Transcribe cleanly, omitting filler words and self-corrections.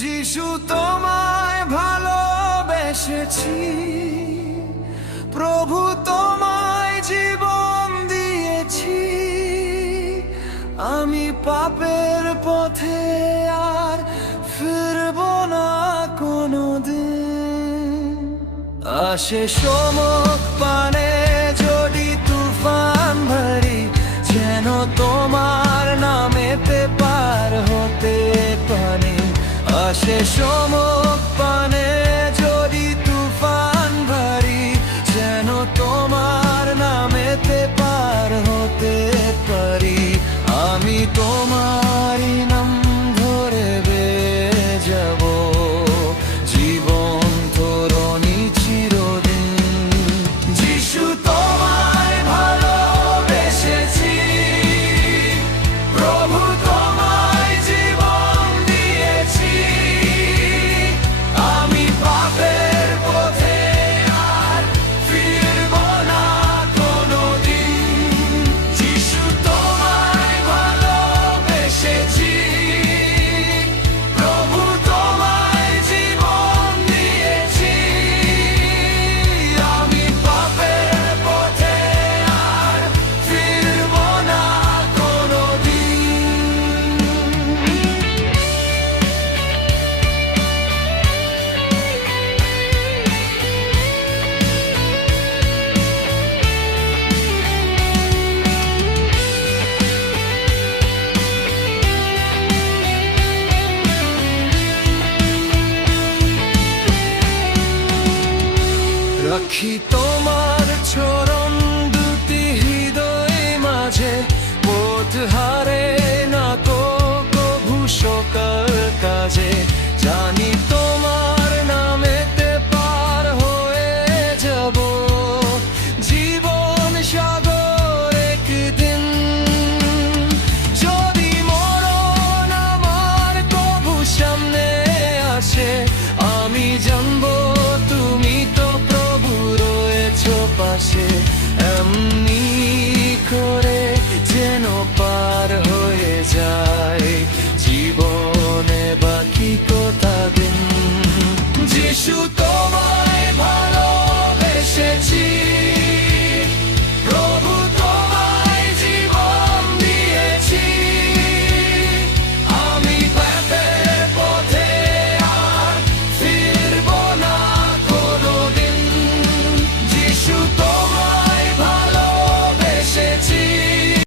যিশু তোমায় ভালোবেসেছি, প্রভু তোমায় জীবন দিয়েছি। আমি পাপের পথে আর ফিরব না কোনোদিন। আসে সমক পানে যদি তুফান ভারী, যেন তোমার নামেতে পার হতে পারি। আসে সমক পানে যদি তুফান ভারী, যেন তোমার নামেতে পার হতে পারি। আমি তোমারই নাম ধরে বেয়ে যাব, জীবন তরণী চিরদিন। যিশু তোমায় ভালোবেসেছি, প্রভু তোমায় জীবন দিয়েছি। আমি পাপের পথে আর ফিরব না কোনোদিন। যিশু তোমায় ভালোবেসেছি, প্রভু তোমায় জীবন দিয়েছি। আমি পাপের পথে আর ফিরব না কোনোদিন। রাখি তোমার চরণ দুটি হৃদয় মাঝে, পথ হারে না কভু সকাল কাজে। জানি তোমার নামেতে পার হয়ে যাব, জীবন সাগর একদিন। যদি মরণ আমার কভু সামনে আসে, আমি জানবো তুমি তো প্রভু রয়েছো পাশে। এমনি করে যেন পার হয়ে যায় জীবনে বাকি কটা দিন। যিশু